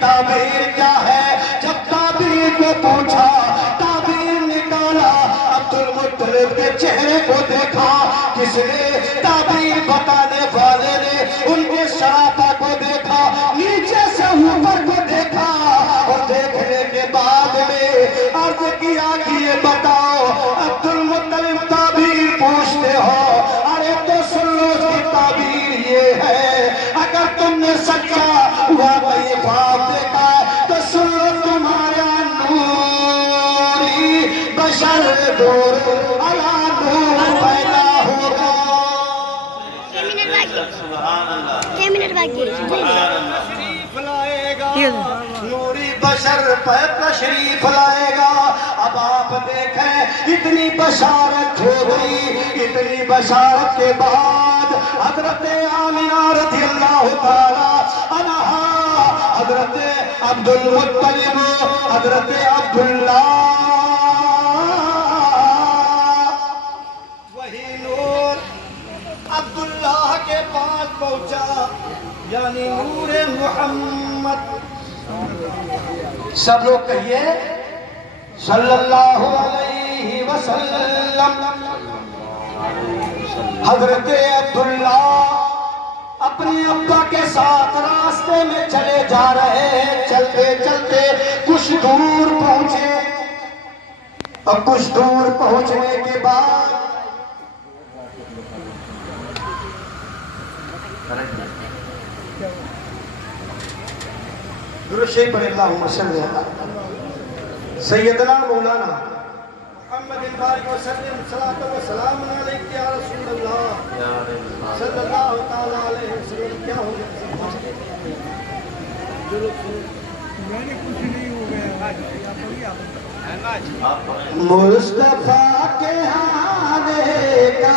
ताबीर क्या है। जब ताबीर को पूछा, ताबीर निकाला, अब्दुल मुत्तलिब के चेहरे को देखा। किसने? ताबीर बताने वाले ने उनके शराफा को देखा, नीचे से ऊपर को देखा, और देखने के बाद में अर्ज किया कि ये बताओ अब्दुल मुत्तलिब ताबीर पूछते हो, अरे तो सुन लो कि ताबीर ये है, अगर तुमने सच्चा वाकई ख्वाब देखा तो सुन लो, तुम्हारा नूरी बशर दूर अला दूर पैदा होगा। नूरी बशर पर तशरीफ लाएगा। अब आप देखें, इतनी बशारत हो गई, इतनी बशारत के बाद हजरत आमिना रज़ियल्लाहु ताला अन्हा, हजरत अब्दुल मुत्तलिब, हजरत अब्दुल्लाह, वही नूर अब्दुल्लाह के पास पहुंचा, यानी नूरे मोहम्मद। सब लोग कहिए सल्लल्लाहु अलैहि वसल्लम। हजरत अब्दुल्लाह अपने अब्बा के साथ रास्ते में चले जा रहे हैं। चलते चलते कुछ दूर पहुंचे, और कुछ दूर पहुंचने के बाद दुरूद पढ़े, अल्लाहुम्मा सल्ली अला सय्यदना मौलाना मुहम्मदिन बारिक व सल्लिम सलातो व सलाम अलैका या रसूलल्लाह सल्लल्लाहु तआला अलैहि वसल्लम। क्या हो गया? मैंने कुछ नहीं हो गया आज, आप मुस्तफा के हाने का।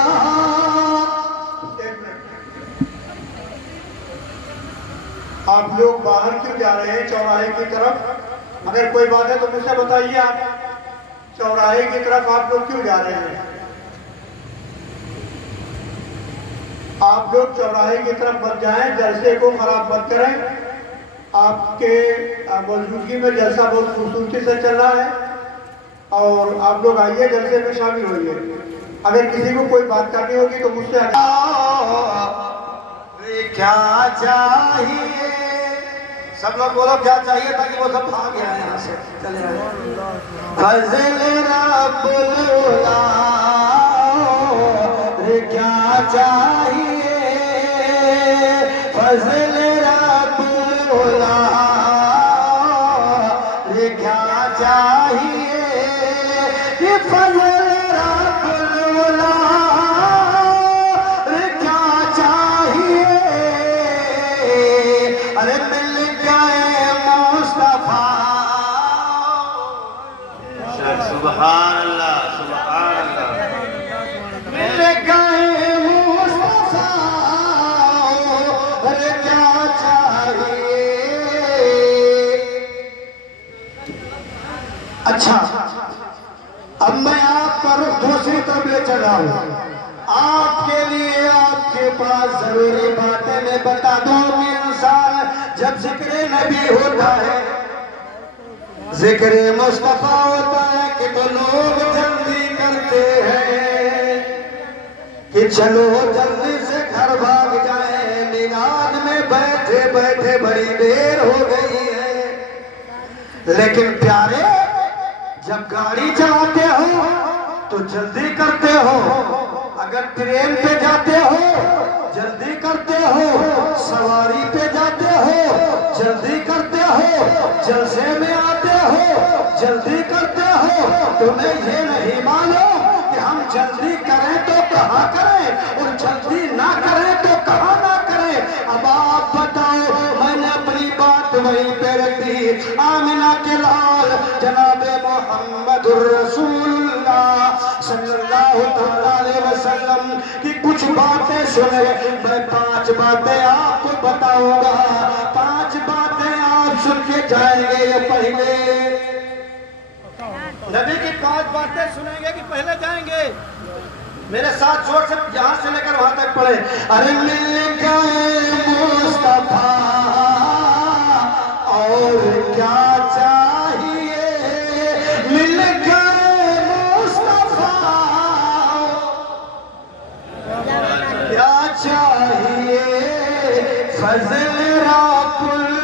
आप लोग बाहर क्यों जा रहे हैं चौराहे की तरफ? अगर कोई बात है तो मुझसे बताइए। आप चौराहे की तरफ आप लोग क्यों जा रहे हैं? आप लोग चौराहे की तरफ मत जाएं, जलसे को खराब मत करें। आपके मौजूदगी में जलसा बहुत खूबसूरती से चल रहा है, और आप लोग आइए, जलसे में शामिल होइए। अगर किसी को कोई बात करनी होगी तो मुझसे क्या चाहिए, सब लोग बोलो क्या चाहिए, ताकि वो सब भाग गया यहाँ से चले आए। फज़ल रब्बुल आलमीन क्या चाहिए, फज़ल रब्बुल आलमीन क्या चाहिए, ये फज़ल रब्बुल आलमीन क्या चाहिए। अरे मिल गए मुस्तफा, सुभान अल्लाह, सुभान अल्लाह। मिल गए मुस्तफा, अरे क्या चाहिए। अच्छा, अब मैं आपका रुख दूसरी तरफ ले चला हूं। आपके लिए आपके पास जरूरी बातें मैं बता दूं कि इंसान जब जिक्र नबी होता है, जिक्र मुस्तफा होता है, कि तो लोग जल्दी करते हैं कि चलो जल्दी से घर भाग जाए, मीनार में बैठे बैठे बड़ी देर हो गई है। लेकिन प्यारे, जब गाड़ी चलाते हो तो जल्दी करते हो, अगर ट्रेन पे जाते हो जल्दी करते हो, सवारी पे जाते हो जल्दी करते हो, जलसे में आते हो जल्दी करते हो। तुम्हें ये नहीं मालूम कि हम जल्दी करें तो कहाँ करें, और जल्दी ना करें तो कहाँ ना करें। अब आप बताओ, मैंने अपनी बात वहीं पे रख दी। आमिना के लाल जनाबे मोहम्मदुर रसूलुल्लाह सल्लल्लाहु अलैहि वसल्लम की कुछ बातें सुने। मैं 5 बातें आपको बताऊंगा, 5 बातें आप सुन के जाएंगे। ये पहले नबी की 5 बातें सुनेंगे कि पहले जाएंगे? मेरे साथ जोर से यहाँ से लेकर वहां तक पढ़े। अरे मिल गए मुस्तफा और फजल रब्बुल